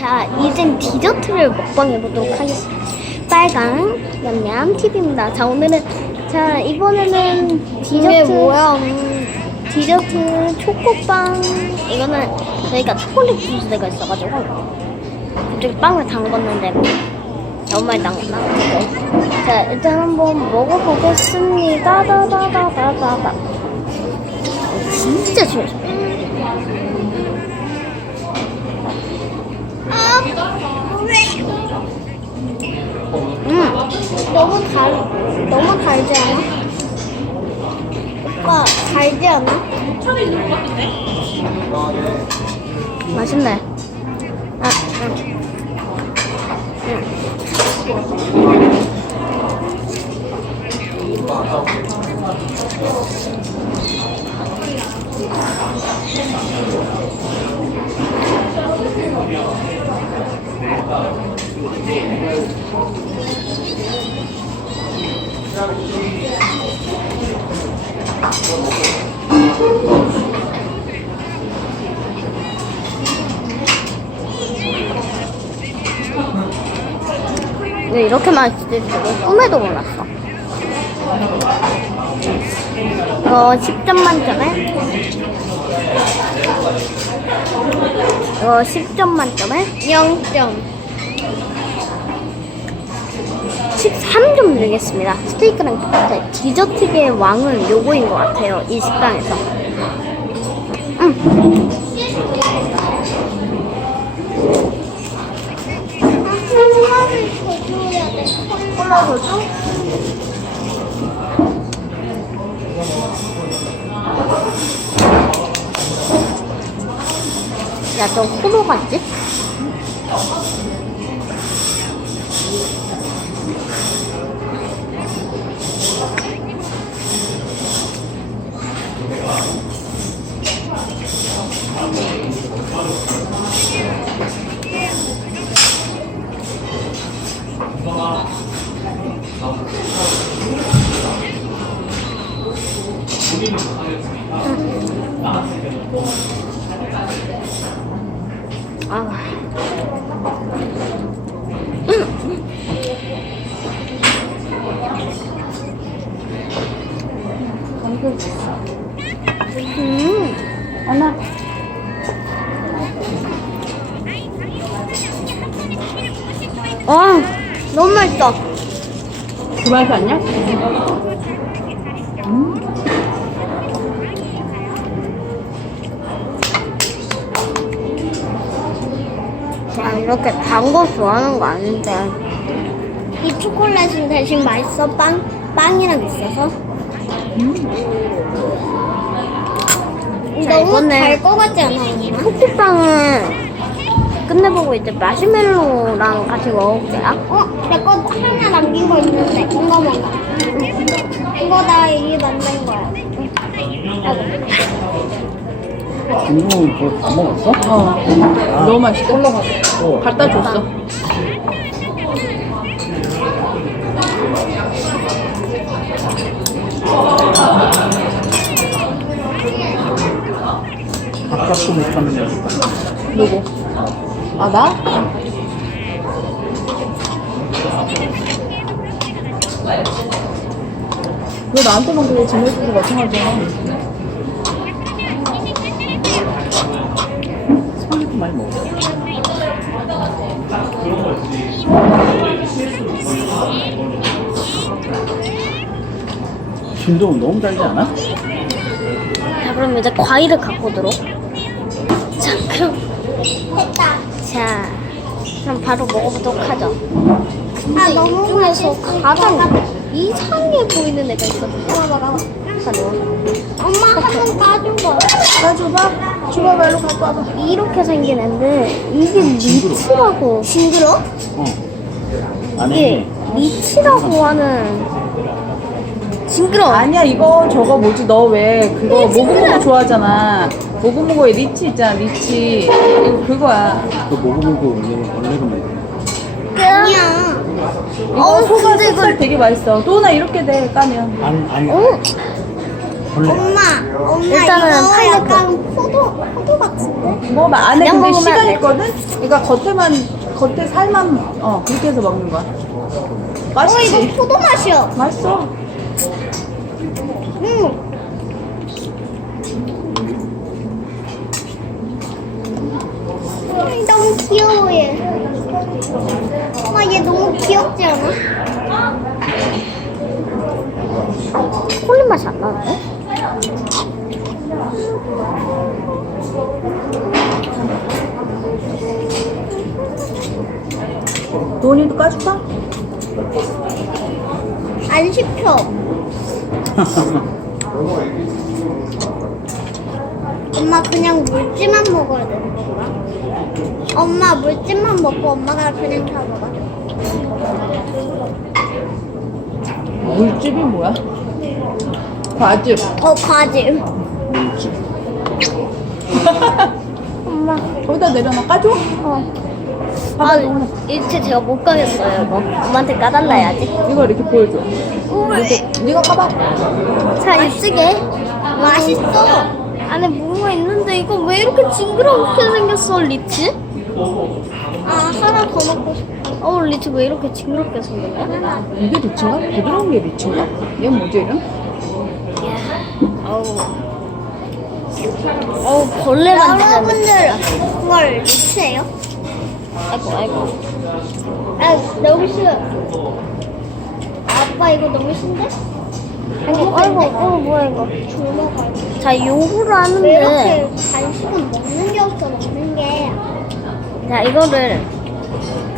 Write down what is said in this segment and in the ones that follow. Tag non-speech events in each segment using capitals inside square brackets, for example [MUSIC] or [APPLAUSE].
자, 이젠 디저트를 먹방해 보도록 하겠습니다. 빨강 냠냠 TV입니다. 자, 오늘은 자 이번에는 디저트 뭐야? 디저트 초코빵 이거는 저희가 초콜릿 주스가 있어가지고 갑자기 빵을 담궜는데 너무 많이 담궜나? 자 일단 한번 먹어보겠습니다. 다다다다다다. 진짜 싫어. 음, 너무 달, 너무 달지 않아? 오빠, 달지 않아? 맛있네. 아, 응. 네, 이렇게 맛있을 줄은 꿈에도 몰랐어. 이거 10점 만점에 이거 10점 만점에 0점 13점 드리겠습니다. 스테이크랑 똑같아요. 디저트계의 왕은 요거인 것 같아요. 이 식당에서. 음. 콜라 더 줘? 야, 저 호모 같지? 음. 엄마. 와, 너무 맛있어. 그 맛이 아니야? 야, 이렇게 단 거 좋아하는 거 아닌데. 이 초콜릿은 대신 맛있어? 빵? 빵이랑 있어서? 너무 달거 같지 않아, 언니? 초코빵은 끝내보고 이제 마시멜로랑 같이 먹을게요. 어? 내 거 하나 남긴 거 있는데. 이거 먹어. 이거 나 이게 만든 거야. 중국은 그거 다 먹었어? 어. 너무 맛있어. 어. 갖다 줬어. 아, 나? 왜 나한테만 그래? 지네들도 마찬가지야. 스파게티 많이 먹었어. 김동은 너무 달지 않아? 자, 그럼 이제 과일을 갖고 오도록. 자, 그럼. 됐다. 자, 그럼 바로 먹어보도록 하죠. 근데 이 중에서 가장 이상해 보이는 애가 있거든요. 엄마 한번 까줘봐. 까줘봐? 줘봐봐, 일로 갖고 와봐. 이렇게 생긴 애인데, 이게 리치라고. 징그러? 어. 이게 안에 리치라고 하는. 징그러. 아니야, 이거 저거 뭐지? 너 왜 그거 모구모구 좋아하잖아. 모구모구에 리치 있잖아, 리치. 이거 그거야. 그 먹어보고 원래 원래가 먹어. 아니야. 이거 소가 속살 되게 맛있어. 또나 이렇게 돼, 까면. 안 아니. 어? 벌레. 엄마, 엄마 일단은 이거 파인애플. 약간 포도 포도 같은데? 뭐 안에 그냥 근데 먹으면 씨가 안 돼. 있거든? 그러니까 겉에만 겉에 살만 어 그렇게 해서 먹는 거야. 어 맛있지? 이거 포도 맛이야. 맛있어. 응. 음, 너무 귀여워 얘. 엄마 얘 너무 귀엽지 않아? 콜린 맛이 안 나는데? 도훈이도 까줄까? 안 씹혀. [LAUGHS] 엄마 그냥 물찜만 먹어야 되는 건가? 엄마 물찜만 먹고 엄마가 그냥 다 먹어줘. 물집이 뭐야? 과즙. 어 과즙. [LAUGHS] 엄마. 거기다 내려놔 까줘? 어. 아, 이제 제가 못 가겠어요. 이거. 엄마한테 까달라 해야지. 이거 이렇게 보여줘. 이렇게 네가 까봐. 자, 이쪽에 맛있어. 안에 뭐가 있는데 이거 왜 이렇게 징그럽게 생겼어, 리치? 아 하나 더 먹고 싶어. 어, 리치 왜 이렇게 징그럽게 생겼냐? 이게 리치가? 부드러운 게 리치가? 얘 뭐지 이름? 어우. 어우, 벌레 만지는 여러분들 그걸 리치예요? 아이고, 아이고. 아 너무 싫어. 아빠 이거 너무 신데? 아이고, 아이고, 어, 뭐야, 이거. 주먹을. 자, 요구를 왜 하는데. 이렇게 간식은 먹는 게 없어 먹는 게. 자, 이거를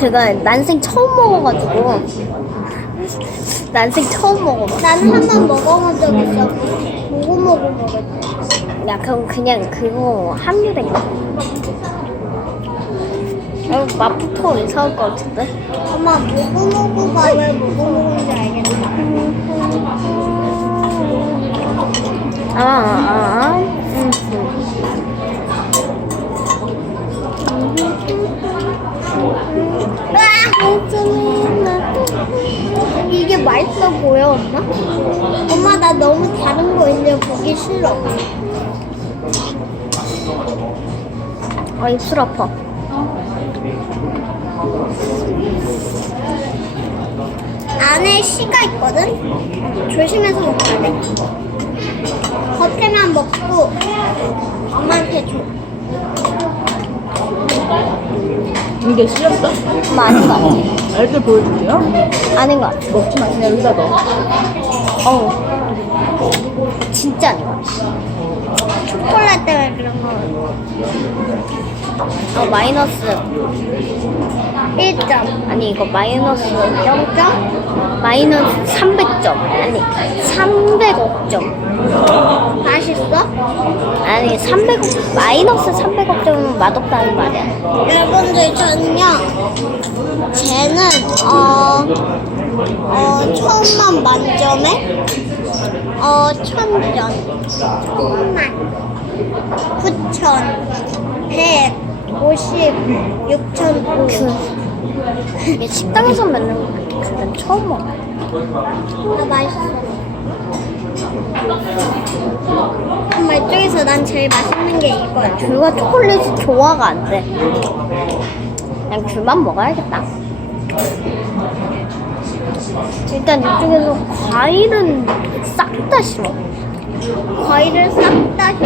제가 난생 처음 먹어가지고. 난생 처음 먹어봐. 나는 한 번 먹어본 적 있어. 보고 먹고 먹을 때. 야, 그럼 그냥 그거 함유된 거. 어, 맛부터 이상할 것 같은데? 엄마 모고 모고가 왜 모고 모고인지 알겠다. 아, 입술 아파. 안에 씨가 있거든? 조심해서 먹어야 돼. 겉에만 먹고 엄마한테 줘. 이게 실렸어? 엄마 아닌 것 같아. 애들 보여줄게요. 아닌 것 같아. 먹지 마. 그냥 여기다 넣어. 어우. 진짜 아닌 것 같아. 초콜릿 때문에 그런 거. 어, 마이너스. 1점. 아니, 이거 마이너스 0점? 마이너스 300점. 아니, 300억 점. 맛있어? 아니, 300억, 마이너스 300억 점은 맛없다는 말이야. 여러분들 저는요 쟤는 어, 어 천만 만점에 어 천점 천만. 구천. 백 오십. 육천. 오 이게 식당에서 먹는 거 그건 처음 먹어. 아, 맛있어. 정말 이쪽에서 난 제일 맛있는 게 이거야. 귤과 초콜릿이 조화가 안 돼. 그냥 귤만 먹어야겠다. 일단 이쪽에서 과일은 싹 다 싫어. 과일을 싹다 줘.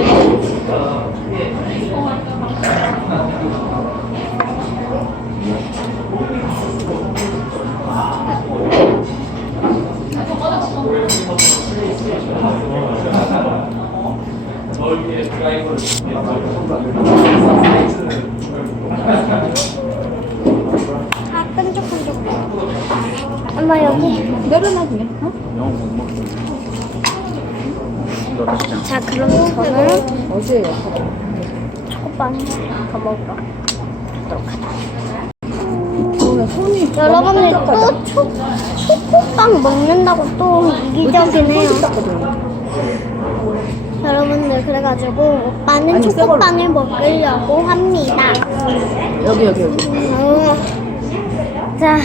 다 엄마 여기. 내려놔 그냥. 어? 자 그럼 저는 어제 초코빵 더 먹으러 가도록 하자. 오늘 손이 여러분들. 또 초, 초코빵 먹는다고 또 이기적이네요. 닦거든. 여러분들 그래가지고 오빠는 아니. 초코빵을 먹으려고 합니다. 여기 여기 여기. 어, 자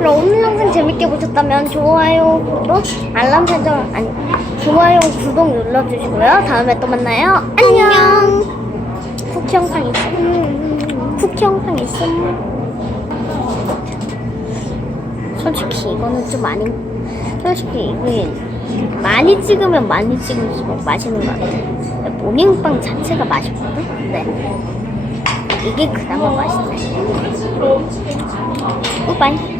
그럼 오늘 영상 재밌게 보셨다면 좋아요, 구독, 알람 설정 아니 좋아요, 구독 눌러주시고요. 다음에 또 만나요. 안녕. 쿠키 영상 있음. 쿠키 영상 있음. 솔직히 이거는 좀 아닌. 솔직히 이게 많이 찍으면 많이 찍을수록 맛있는 것 같아. 모닝빵 자체가 맛있거든. 네. 이게 그나마 맛있네. 굿바이.